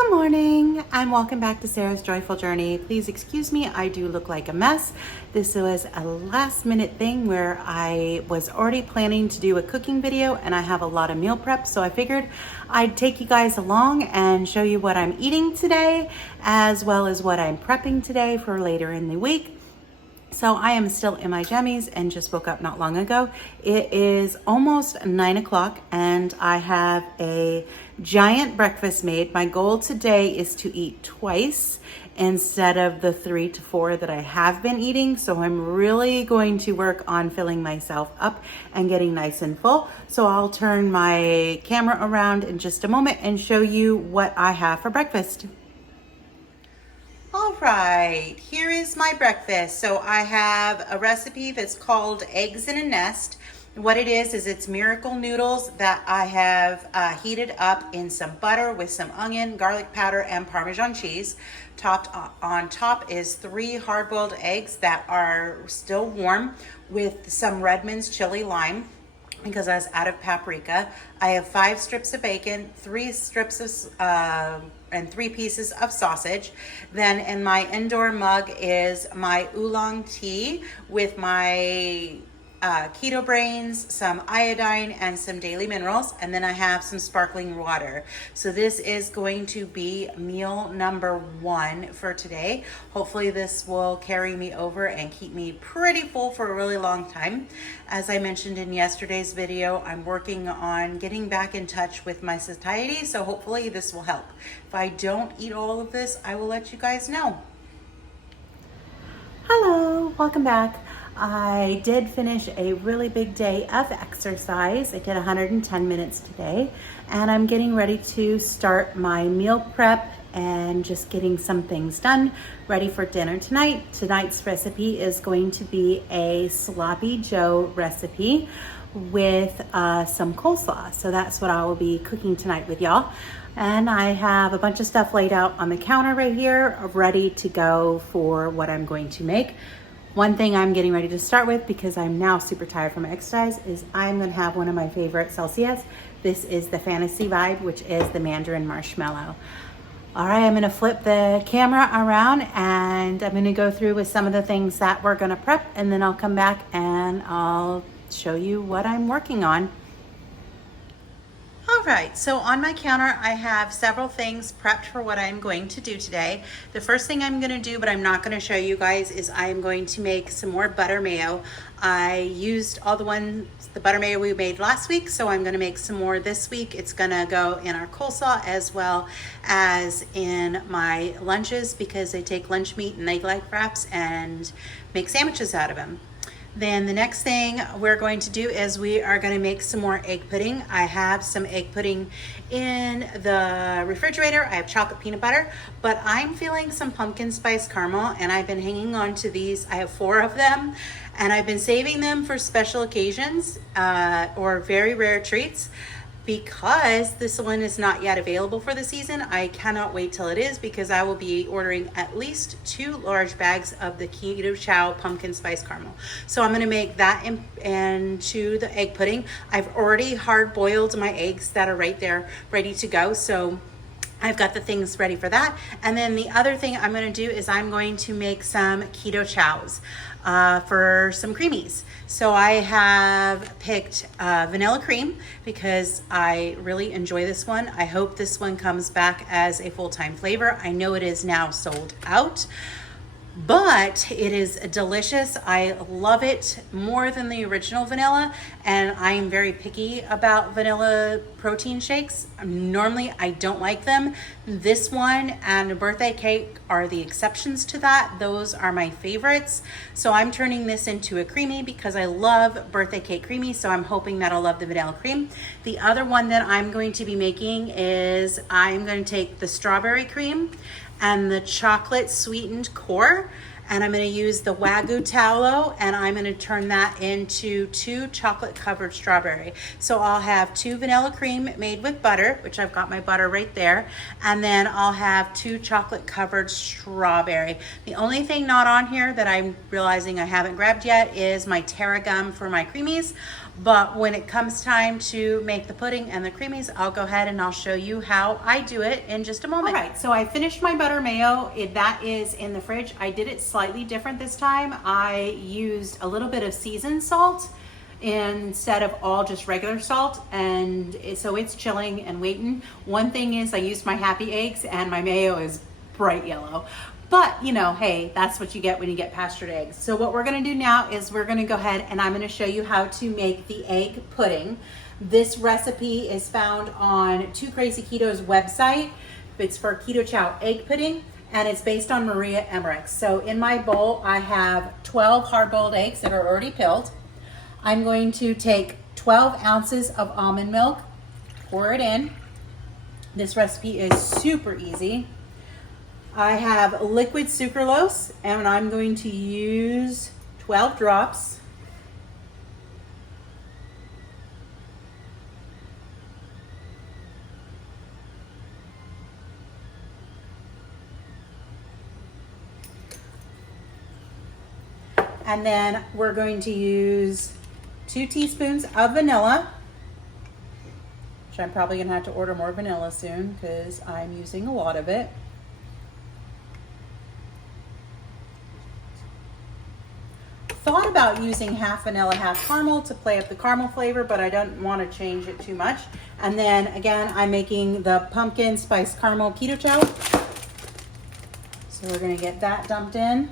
Good morning and welcome back to Sarah's Joyful Journey. Please excuse me, I do look like a mess. This was a last minute thing where I was already planning to do a cooking video and I have a lot of meal prep, so I figured I'd take you guys along and show you what I'm eating today as well as what I'm prepping today for later in the week. So I am still in my jammies and just woke up not long ago. It is almost 9 o'clock and I have a giant breakfast made. My goal today is to eat twice instead of the 3 to 4 that I have been eating. So I'm really going to work on filling myself up and getting nice and full. So I'll turn my camera around in just a moment and show you what I have for breakfast. All right, here is my breakfast. So I have a recipe that's called Eggs in a Nest. What it is it's miracle noodles that I have heated up in some butter with some onion, garlic powder, and Parmesan cheese. Topped on top is 3 hard-boiled eggs that are still warm with some Redmond's chili lime, because I was out of paprika. I have 5 strips of bacon, 3 strips of and 3 pieces of sausage. Then in my indoor mug is my oolong tea with my keto brains, some iodine, and some daily minerals. And then I have some sparkling water. So this is going to be meal number 1 for today. Hopefully this will carry me over and keep me pretty full for a really long time. As I mentioned in yesterday's video, I'm working on getting back in touch with my satiety, so hopefully this will help. If I don't eat all of this, I will let you guys know. Hello, welcome back. I did finish a really big day of exercise. I did 110 minutes today, and I'm getting ready to start my meal prep and just getting some things done, ready for dinner tonight. Tonight's recipe is going to be a sloppy Joe recipe with some coleslaw. So that's what I will be cooking tonight with y'all. And I have a bunch of stuff laid out on the counter right here, ready to go for what I'm going to make. One thing I'm getting ready to start with, because I'm now super tired from exercise, is I'm gonna have one of my favorite salsas. This is the Fantasy Vibe, which is the Mandarin Marshmallow. All right, I'm gonna flip the camera around and I'm gonna go through with some of the things that we're gonna prep, and then I'll come back and I'll show you what I'm working on. All right, so on my counter, I have several things prepped for what I'm going to do today. The first thing I'm gonna do, but I'm not gonna show you guys, is I'm going to make some more butter mayo. I used all the butter mayo we made last week, so I'm gonna make some more this week. It's gonna go in our coleslaw as well as in my lunches, because they take lunch meat and egg like wraps and make sandwiches out of them. Then the next thing we're going to do is we are going to make some more egg pudding. I have some egg pudding in the refrigerator. I have chocolate peanut butter, but I'm feeling some pumpkin spice caramel, and I've been hanging on to these. I have 4 of them, and I've been saving them for special occasions or very rare treats. Because this one is not yet available for the season, I cannot wait till it is, because I will be ordering at least 2 large bags of the Keto Chow pumpkin spice caramel. So I'm going to make that into the egg pudding. I've already hard boiled my eggs that are right there ready to go. So I've got the things ready for that. And then the other thing I'm going to do is I'm going to make some keto chows for some creamies. So I have picked vanilla cream because I really enjoy this one. I hope this one comes back as a full-time flavor. I know it is now sold out, but it is delicious. I love it more than the original vanilla, and I am very picky about vanilla protein shakes. Normally I don't like them. This one and a birthday cake are the exceptions to that. Those are my favorites. So I'm turning this into a creamy because I love birthday cake creamy, so I'm hoping that I'll love the vanilla cream. The other one that I'm going to be making is I'm going to take the strawberry cream and the chocolate sweetened core, And I'm going to use the Wagyu tallow, and I'm going to turn that into 2 chocolate covered strawberry. So I'll have 2 vanilla cream made with butter, which I've got my butter right there. And then I'll have 2 chocolate covered strawberry. The only thing not on here that I'm realizing I haven't grabbed yet is my Terra gum for my creamies. But when it comes time to make the pudding and the creamies, I'll go ahead and I'll show you how I do it in just a moment. All right, so I finished my butter mayo. That is in the fridge. I did it slightly different this time. I used a little bit of seasoned salt instead of all just regular salt, and so it's chilling and waiting. One thing is I used my happy eggs and my mayo is bright yellow. But, you know, hey, that's what you get when you get pastured eggs. So what we're gonna do now is we're gonna go ahead and I'm gonna show you how to make the egg pudding. This recipe is found on Two Crazy Keto's website. It's for Keto Chow egg pudding, and it's based on Maria Emmerich's. So in my bowl, I have 12 hard-boiled eggs that are already peeled. I'm going to take 12 ounces of almond milk, pour it in. This recipe is super easy. I have liquid sucralose, and I'm going to use 12 drops. And then we're going to use 2 teaspoons of vanilla, which I'm probably gonna have to order more vanilla soon because I'm using a lot of it. Thought about using half vanilla, half caramel to play up the caramel flavor, but I don't want to change it too much. And then again, I'm making the pumpkin spice caramel keto chow. So we're going to get that dumped in.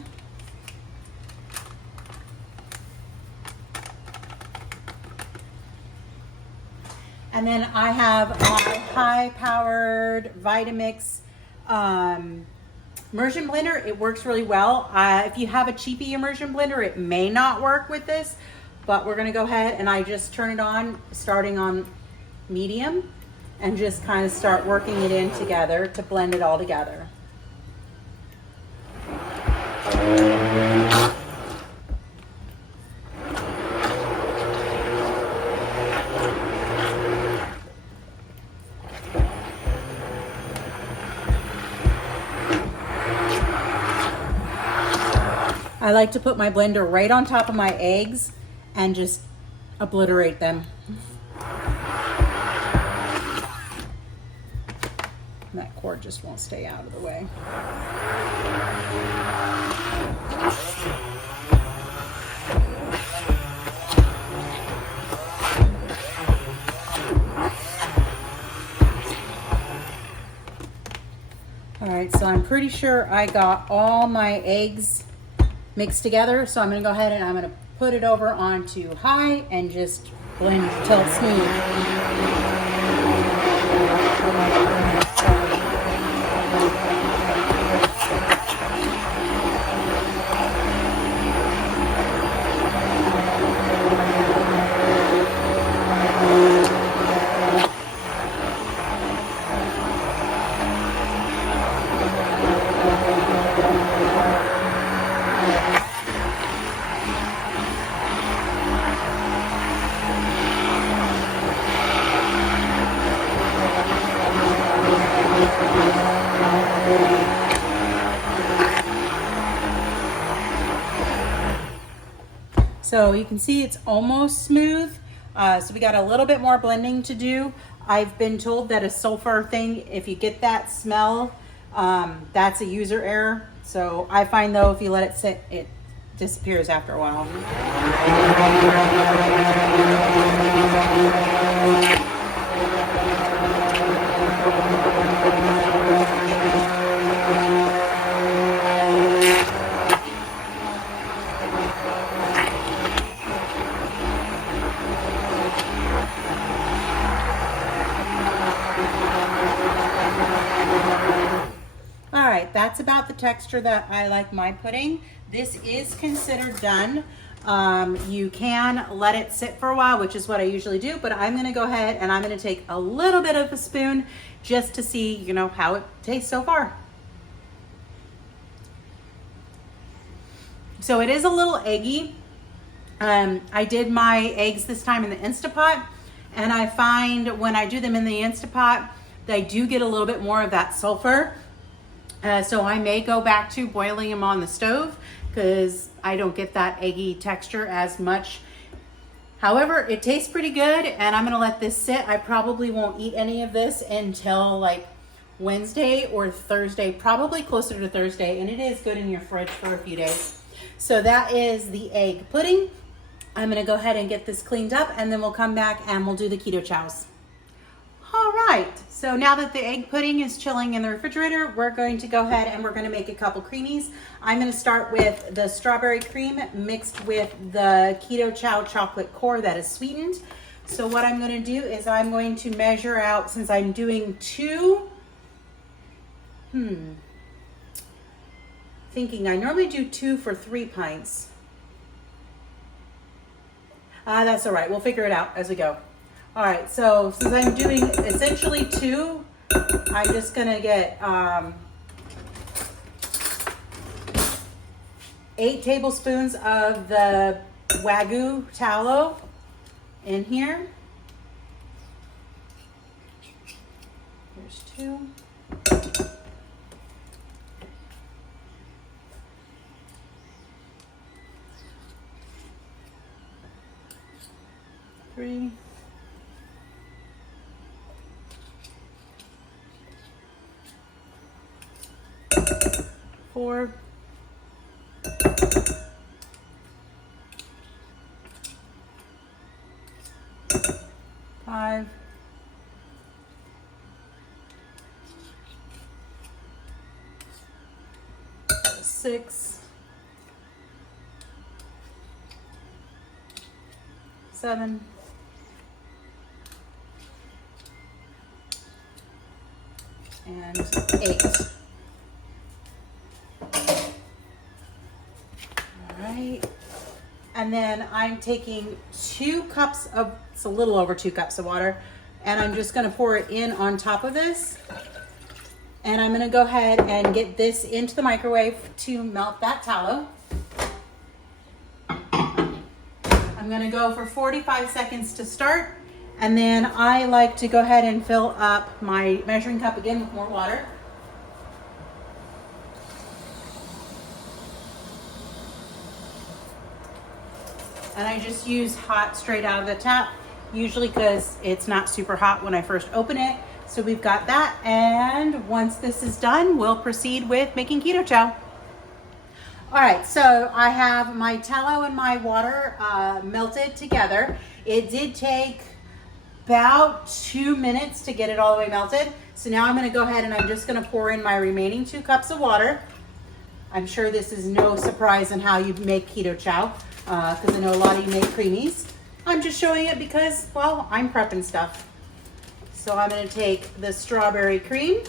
And then I have my high-powered Vitamix immersion blender. It works really well. If you have a cheapy immersion blender, it may not work with this, but we're gonna go ahead and I just turn it on, starting on medium, and just kind of start working it in together to blend it all together. I like to put my blender right on top of my eggs and just obliterate them. And that cord just won't stay out of the way. All right, so I'm pretty sure I got all my eggs mixed together. So I'm gonna go ahead and I'm gonna put it over onto high and just blend until it's smooth. So you can see it's almost smooth. So we got a little bit more blending to do. I've been told that a sulfur thing, if you get that smell, that's a user error. So I find though, if you let it sit, it disappears after a while. That's about the texture that I like my pudding. This is considered done. You can let it sit for a while, which is what I usually do, but I'm gonna go ahead and I'm gonna take a little bit of a spoon just to see, you know, how it tastes so far. So it is a little eggy. I did my eggs this time in the Instapot, and I find when I do them in the Instapot, they do get a little bit more of that sulfur. So I may go back to boiling them on the stove because I don't get that eggy texture as much. However, it tastes pretty good, and I'm gonna let this sit. I probably won't eat any of this until like Wednesday or Thursday, probably closer to Thursday, and it is good in your fridge for a few days. So that is the egg pudding. I'm gonna go ahead and get this cleaned up, and then we'll come back and we'll do the keto chows. All right, so now that the egg pudding is chilling in the refrigerator, we're going to go ahead and we're gonna make a couple creamies. I'm gonna start with the strawberry cream mixed with the Keto Chow chocolate core that is sweetened. So what I'm gonna do is I'm going to measure out, since I'm doing thinking I normally do 2 for 3 pints. That's all right, we'll figure it out as we go. All right, so since I'm doing essentially 2, I'm just gonna get 8 tablespoons of the Wagyu tallow in here. There's 2. Three. 4. 5. 6. 7. 8. And then I'm taking 2 cups of, it's a little over 2 cups of water, and I'm just gonna pour it in on top of this. And I'm gonna go ahead and get this into the microwave to melt that tallow. I'm gonna go for 45 seconds to start, and then I like to go ahead and fill up my measuring cup again with more water. And I just use hot straight out of the tap, usually because it's not super hot when I first open it. So we've got that, and once this is done, we'll proceed with making keto chow. All right, so I have my tallow and my water melted together. It did take about 2 minutes to get it all the way melted. So now I'm gonna go ahead and I'm just gonna pour in my remaining 2 cups of water. I'm sure this is no surprise in how you make keto chow, because I know a lot of you make creamies. I'm just showing it because, well, I'm prepping stuff. So I'm gonna take the strawberry cream,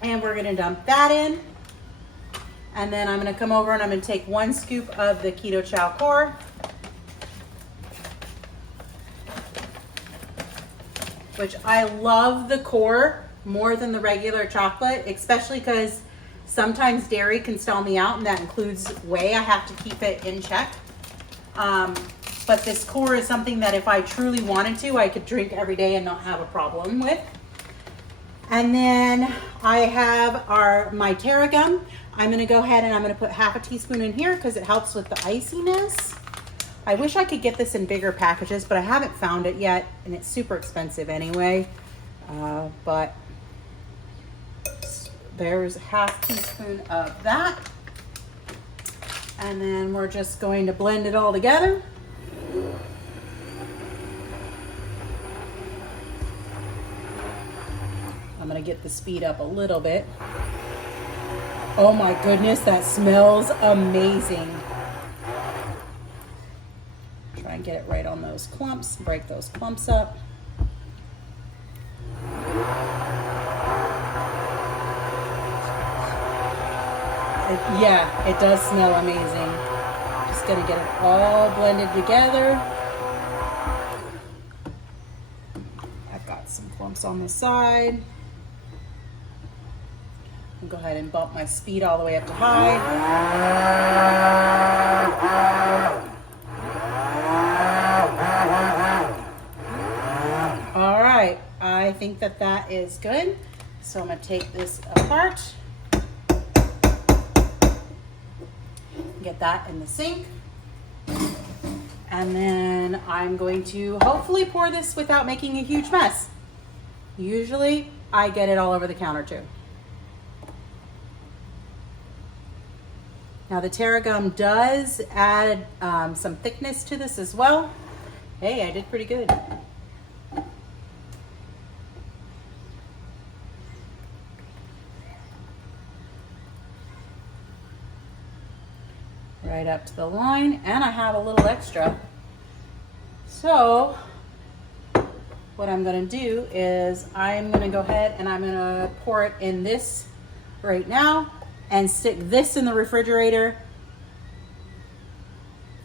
and we're gonna dump that in. And then I'm gonna come over and I'm gonna take 1 scoop of the Keto Chow core. Which I love the core more than the regular chocolate, especially because sometimes dairy can stall me out, and that includes whey. I have to keep it in check. But this core is something that if I truly wanted to, I could drink every day and not have a problem with. And then I have my tarragon. I'm gonna go ahead and I'm gonna put half a teaspoon in here because it helps with the iciness. I wish I could get this in bigger packages, but I haven't found it yet, and it's super expensive anyway. But there's a half teaspoon of that. And then we're just going to blend it all together. I'm gonna get the speed up a little bit. Oh my goodness, that smells amazing. Try and get it right on those clumps, break those clumps up. Yeah, it does smell amazing. Just gonna get it all blended together. I've got some clumps on the side. I'll go ahead and bump my speed all the way up to high. All right, I think that that is good. So I'm gonna take this apart. Get that in the sink. And then I'm going to hopefully pour this without making a huge mess. Usually I get it all over the counter too. Now the tarragon does add some thickness to this as well. Hey, I did pretty good. Right up to the line, and I have a little extra. So what I'm gonna do is I'm gonna go ahead and I'm gonna pour it in this right now and stick this in the refrigerator.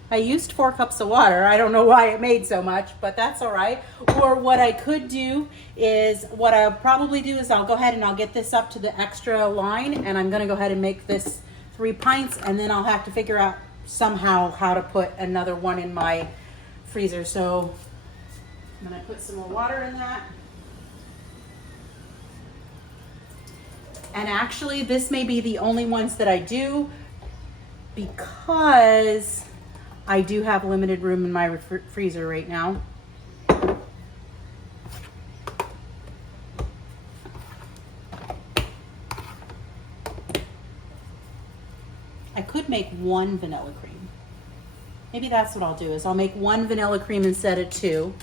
I used 4 cups of water. I don't know why it made so much, but that's all right. Or what I could do is, what I'll probably do is I'll go ahead and I'll get this up to the extra line, and I'm gonna go ahead and make this 3 pints, and then I'll have to figure out somehow how to put another one in my freezer. So I'm gonna put some more water in that. And actually this may be the only ones that I do, because I do have limited room in my freezer right now. I could make 1 vanilla cream. Maybe that's what I'll do, is I'll make 1 vanilla cream instead of 2.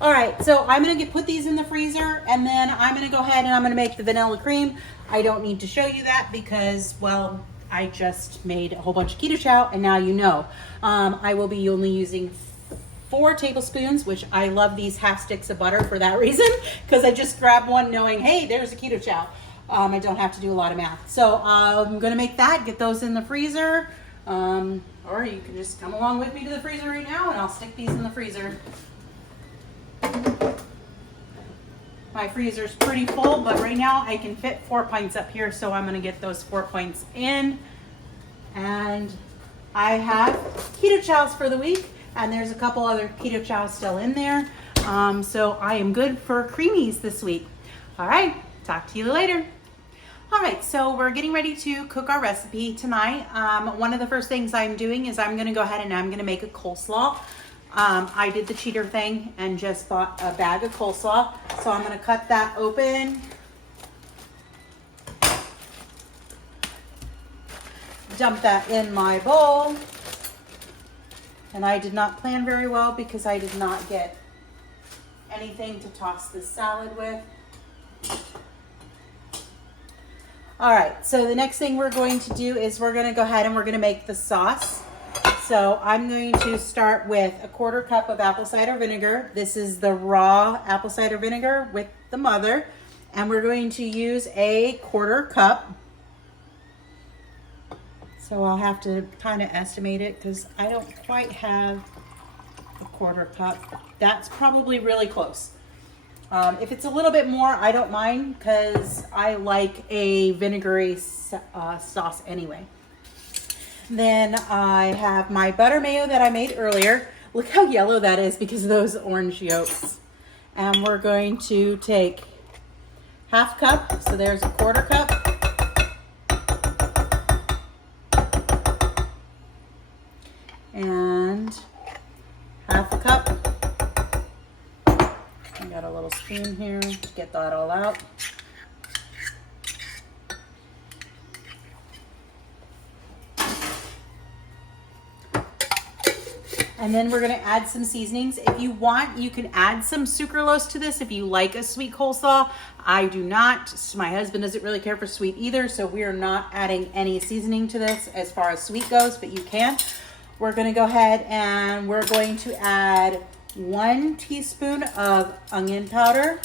All right, so I'm gonna put these in the freezer, and then I'm gonna go ahead and I'm gonna make the vanilla cream. I don't need to show you that because, well, I just made a whole bunch of keto chow, and now you know. I will be only using 4 tablespoons, which I love these half sticks of butter for that reason, because I just grabbed one knowing, hey, there's a keto chow. I don't have to do a lot of math. So I'm gonna make that, get those in the freezer. Or you can just come along with me to the freezer right now, and I'll stick these in the freezer. My freezer's pretty full, but right now I can fit 4 pints up here, so I'm gonna get those 4 pints in. And I have keto chows for the week, and there's a couple other keto chows still in there. So I am good for creamies this week. All right, talk to you later. All right, so we're getting ready to cook our recipe tonight. One of the first things I'm doing is I'm gonna go ahead and I'm gonna make a coleslaw. I did the cheater thing and just bought a bag of coleslaw. So I'm gonna cut that open. Dump that in my bowl. And I did not plan very well because I did not get anything to toss this salad with. All right, so the next thing we're going to do is we're gonna go ahead and we're gonna make the sauce. So I'm going to start with a 1/4 cup of apple cider vinegar. This is the raw apple cider vinegar with the mother. And we're going to use a 1/4 cup. So I'll have to kind of estimate it because I don't quite have a 1/4 cup. That's probably really close. If it's a little bit more, I don't mind because I like a vinegary sauce anyway. Then I have my butter mayo that I made earlier. Look how yellow that is because of those orange yolks. And we're going to take 1/2 cup, so there's a 1/4 cup. And 1/2 cup. I got a little spoon here to get that all out. And then we're gonna add some seasonings. If you want, you can add some sucralose to this if you like a sweet coleslaw. I do not. My husband doesn't really care for sweet either, so we are not adding any seasoning to this as far as sweet goes, but you can. We're gonna go ahead and we're going to add 1 teaspoon of onion powder.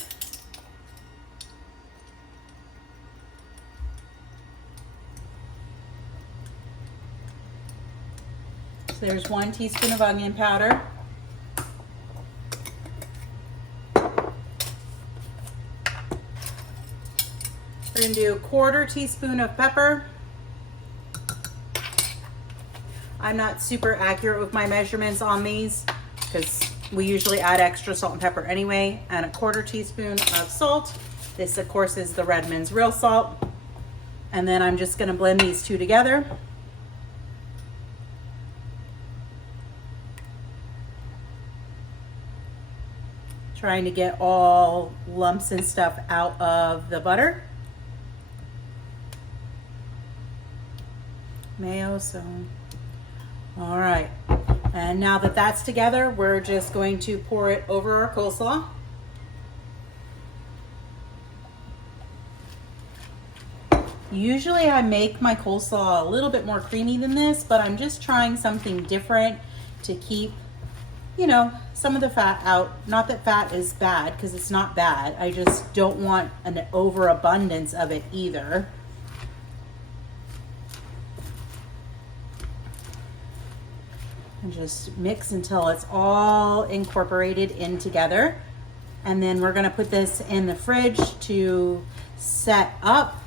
So there's 1 teaspoon of onion powder. We're gonna do a 1/4 teaspoon of pepper. I'm not super accurate with my measurements on these because we usually add extra salt and pepper anyway, and a 1/4 teaspoon of salt. This of course is the Redmond's real salt. And then I'm just gonna blend these two together. Trying to get all lumps and stuff out of the butter. Mayo, so, all right. And now that that's together, we're just going to pour it over our coleslaw. Usually I make my coleslaw a little bit more creamy than this, but I'm just trying something different to keep, you know, some of the fat out. Not that fat is bad, because it's not bad. I just don't want an overabundance of it either. And just mix until it's all incorporated in together. And then we're gonna put this in the fridge to set up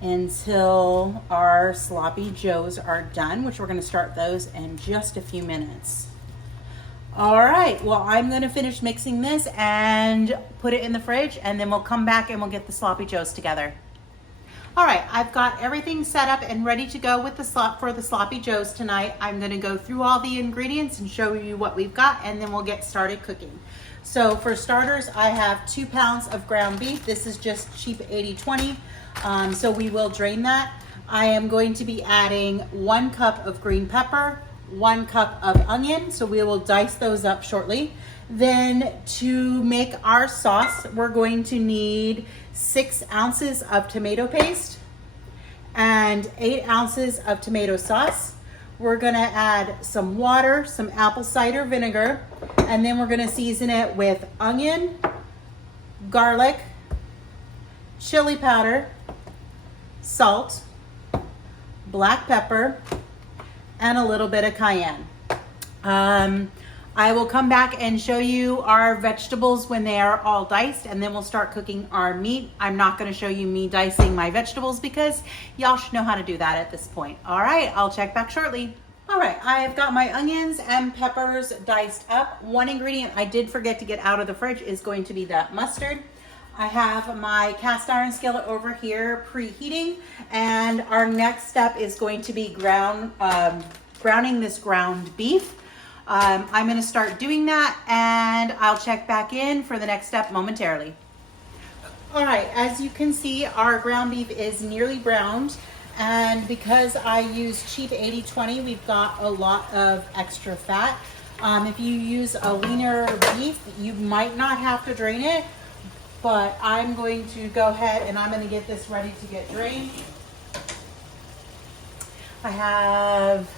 until our sloppy joes are done, which we're gonna start those in just a few minutes. All right, well, I'm gonna finish mixing this and put it in the fridge, and then we'll come back and we'll get the sloppy joes together. All right, I've got everything set up and ready to go with the sloppy joes tonight. I'm gonna go through all the ingredients and show you what we've got, and then we'll get started cooking. So for starters, I have 2 pounds of ground beef. This is just cheap 80/20, so we will drain that. I am going to be adding 1 cup of green pepper, 1 cup of onion, so we will dice those up shortly. Then to make our sauce, we're going to need 6 ounces of tomato paste and 8 ounces of tomato sauce. We're gonna add some water, some apple cider vinegar, and then we're gonna season it with onion, garlic, chili powder, salt, black pepper, and a little bit of cayenne. I will come back and show you our vegetables when they are all diced, and then we'll start cooking our meat. I'm not gonna show you me dicing my vegetables because y'all should know how to do that at this point. All right, I'll check back shortly. All right, I've got my onions and peppers diced up. One ingredient I did forget to get out of the fridge is going to be that mustard. I have my cast iron skillet over here preheating, and our next step is going to be browning this ground beef. I'm gonna start doing that, and I'll check back in for the next step momentarily. All right, as you can see, our ground beef is nearly browned, and because I use cheap 80/20, we've got a lot of extra fat. If you use a leaner beef, you might not have to drain it, but I'm going to go ahead and I'm gonna get this ready to get drained. I have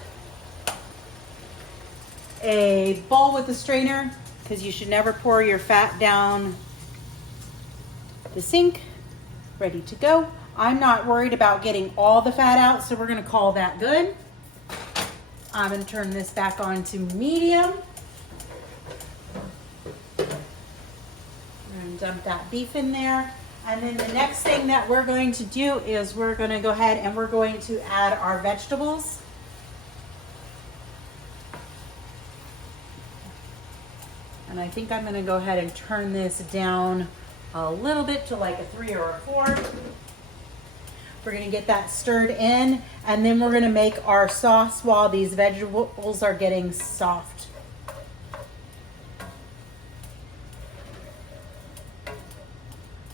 a bowl with a strainer, because you should never pour your fat down the sink. Ready to go. I'm not worried about getting all the fat out, so we're gonna call that good. I'm gonna turn this back on to medium. And dump that beef in there. And then the next thing that we're going to do is we're gonna go ahead and we're going to add our vegetables. And I think I'm gonna go ahead and turn this down a little bit to like a 3 or a 4. We're gonna get that stirred in, and then we're gonna make our sauce while these vegetables are getting soft.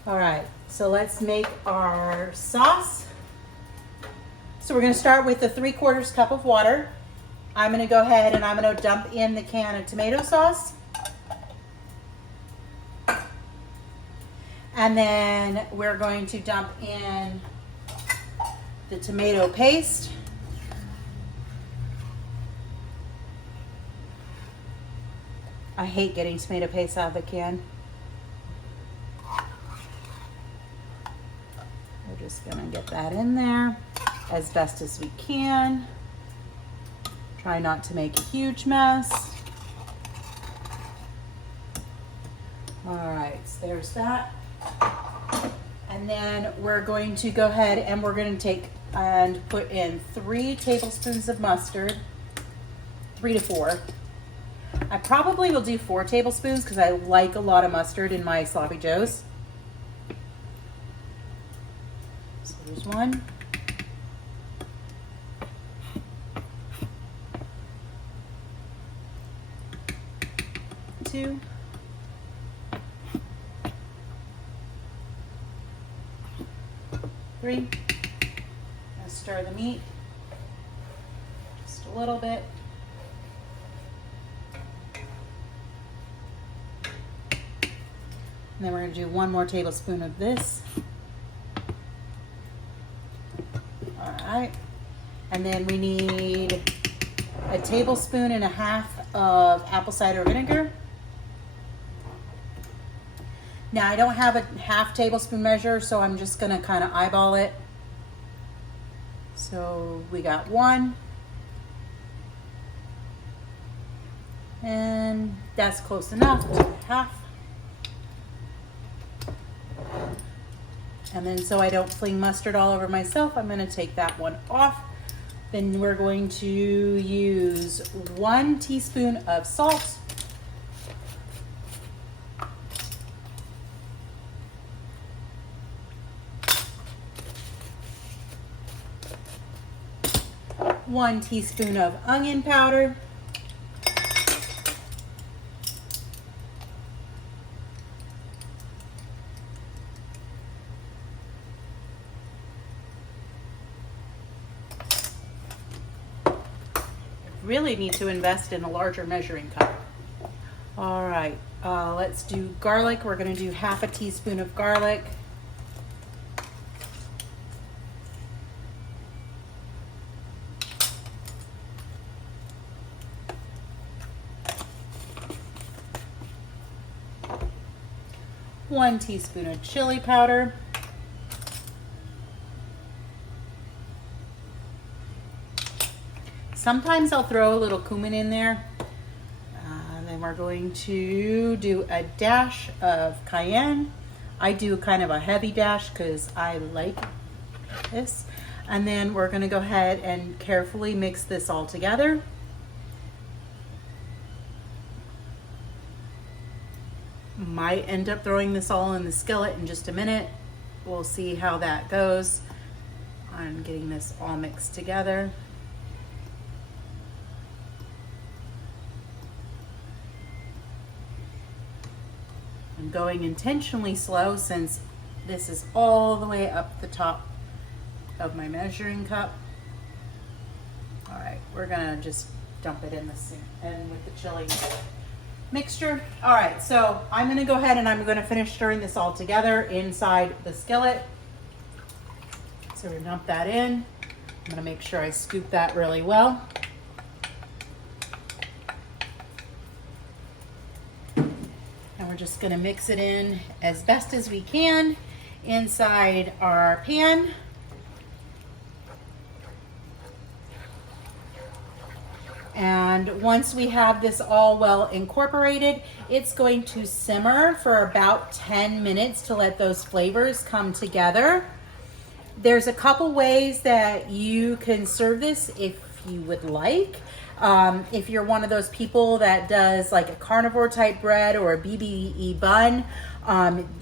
All right, so let's make our sauce. So we're gonna start with the 3/4 cup of water. I'm gonna go ahead and I'm gonna dump in the can of tomato sauce. And then we're going to dump in the tomato paste. I hate getting tomato paste out of the can. We're just gonna get that in there as best as we can. Try not to make a huge mess. All right, so there's that. And And then we're going to go ahead and we're going to take and put in 3 tablespoons of mustard, 3 to 4. I probably will do 4 tablespoons because I like a lot of mustard in my sloppy joes. So there's 1. 2. 3. Stir the meat just a little bit. And then we're going to do 1 more tablespoon of this. All right. And then we need a 1.5 tablespoons of apple cider vinegar. Now I don't have a 1/2 tablespoon measure, so I'm just going to kind of eyeball it. So we got 1. And that's close enough to 1/2. And then so I don't fling mustard all over myself, I'm going to take that one off. Then we're going to use 1 teaspoon of salt. One teaspoon of onion powder. Really need to invest in a larger measuring cup. All right, let's do garlic. We're going to do 1/2 teaspoon of garlic. One teaspoon of chili powder. Sometimes I'll throw a little cumin in there. Then we're going to do a dash of cayenne. I do kind of a heavy dash because I like this. And then we're going to go ahead and carefully mix this all together. Might end up throwing this all in the skillet in just a minute. We'll see how that goes. I'm getting this all mixed together. I'm going intentionally slow since this is all the way up the top of my measuring cup. All right, we're gonna just dump it in the sink and with the chili mixture. All right, so I'm gonna go ahead and I'm gonna finish stirring this all together inside the skillet. So we're gonna dump that in. I'm gonna make sure I scoop that really well. And we're just gonna mix it in as best as we can inside our pan. And once we have this all well incorporated, it's going to simmer for about 10 minutes to let those flavors come together. There's a couple ways that you can serve this if you would like. If you're one of those people that does like a carnivore type bread or a BBE bun,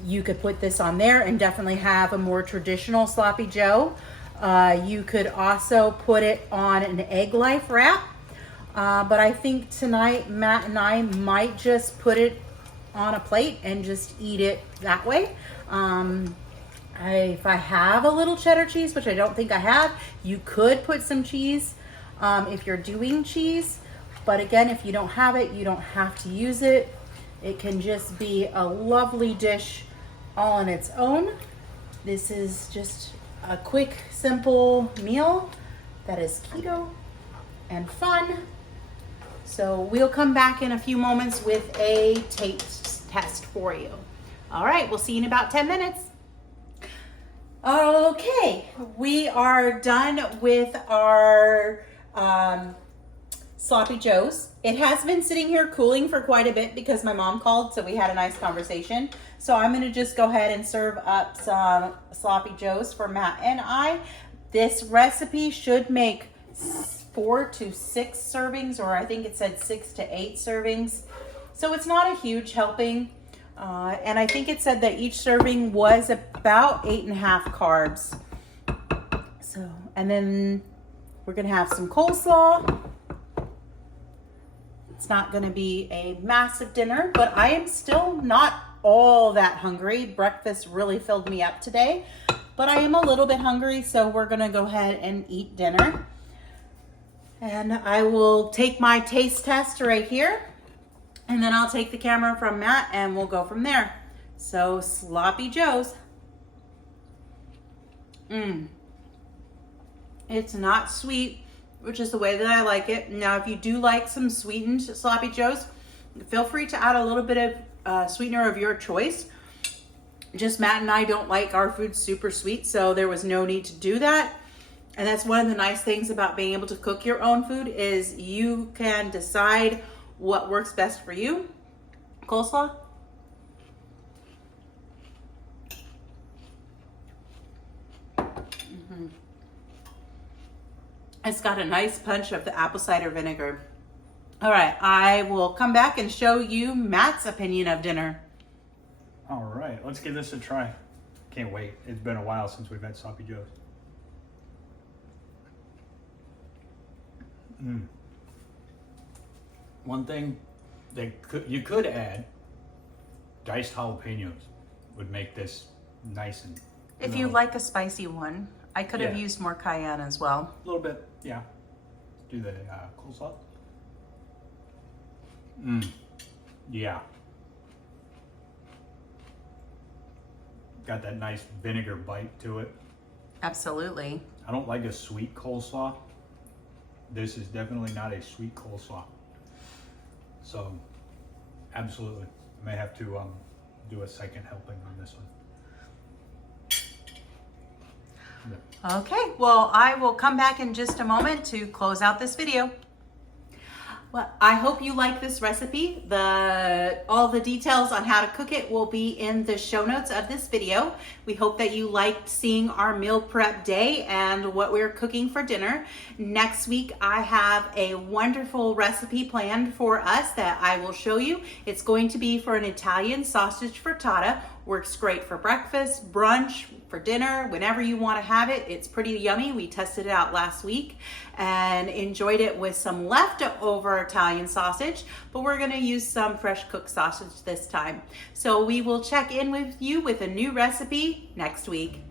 you could put this on there and definitely have a more traditional sloppy joe. You could also put it on an egg life wrap. But I think tonight Matt and I might just put it on a plate and just eat it that way. If I have a little cheddar cheese, which I don't think I have, you could put some cheese if you're doing cheese. But again, if you don't have it, you don't have to use it. It can just be a lovely dish all on its own. This is just a quick, simple meal that is keto and fun. So we'll come back in a few moments with a taste test for you. All right, we'll see you in about 10 minutes. Okay, we are done with our Sloppy Joes. It has been sitting here cooling for quite a bit because my mom called, so we had a nice conversation. So I'm gonna just go ahead and serve up some Sloppy Joes for Matt and I. This recipe should make 4 to 6 servings, or I think it said 6 to 8 servings. So it's not a huge helping. And I think it said that each serving was about 8.5 carbs. So, and then we're gonna have some coleslaw. It's not gonna be a massive dinner, but I am still not all that hungry. Breakfast really filled me up today, but I am a little bit hungry, so we're gonna go ahead and eat dinner. And I will take my taste test right here. And then I'll take the camera from Matt and we'll go from there. So, Sloppy Joes. It's not sweet, which is the way that I like it. Now, if you do like some sweetened Sloppy Joes, feel free to add a little bit of sweetener of your choice. Just Matt and I don't like our food super sweet, so there was no need to do that. And that's one of the nice things about being able to cook your own food is you can decide what works best for you. Coleslaw. It's got a nice punch of the apple cider vinegar. All right, I will come back and show you Matt's opinion of dinner. All right, let's give this a try. Can't wait. It's been a while since we've had Sloppy Joes. One thing that you could add, diced jalapenos would make this nice and... If you like a spicy one, I could have used more cayenne as well. A little bit, yeah. Do the coleslaw. Yeah. Got that nice vinegar bite to it. Absolutely. I don't like a sweet coleslaw. This is definitely not a sweet coleslaw. So, absolutely. I may have to do a second helping on this one. Yeah. Okay, well, I will come back in just a moment to close out this video. Well, I hope you like this recipe. All the details on how to cook it will be in the show notes of this video. We hope that you liked seeing our meal prep day and what we're cooking for dinner. Next week, I have a wonderful recipe planned for us that I will show you. It's going to be for an Italian sausage frittata. Works great for breakfast, brunch, for dinner, whenever you want to have it. It's pretty yummy. We tested it out last week and enjoyed it with some leftover Italian sausage, but we're going to use some fresh cooked sausage this time. So we will check in with you with a new recipe next week.